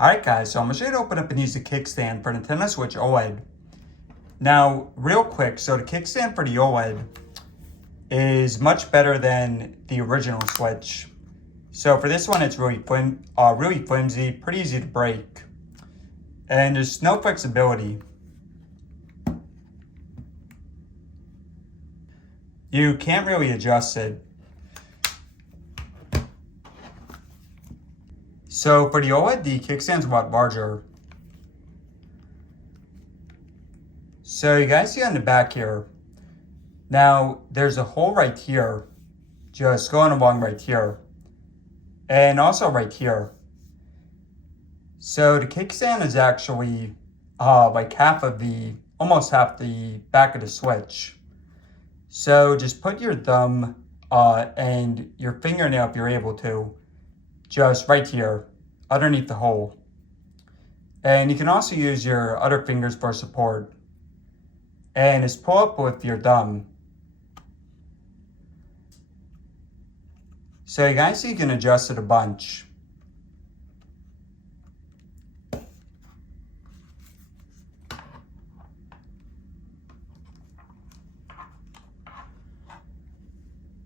Alright guys, so I'm going to show you to open up and use the kickstand for Nintendo Switch OLED. Now, real quick, so the kickstand for the OLED is much better than the original Switch. So for this one, it's really flimsy, pretty easy to break. And there's no flexibility. You can't really adjust it. So for the OLED, the kickstand's a lot larger. So you guys see on the back here, now there's a hole right here, just going along right here, and also right here. So the kickstand is actually like almost half the back of the Switch. So just put your thumb and your fingernail, if you're able to, just right here, underneath the hole. And you can also use your other fingers for support. And just pull up with your thumb. So you guys see you can adjust it a bunch.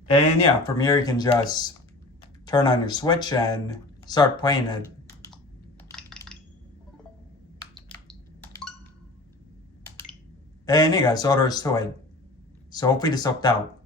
And yeah, from here you can just turn on your Switch and start playing it. And yeah guys, all there is to it. So hopefully this helped out.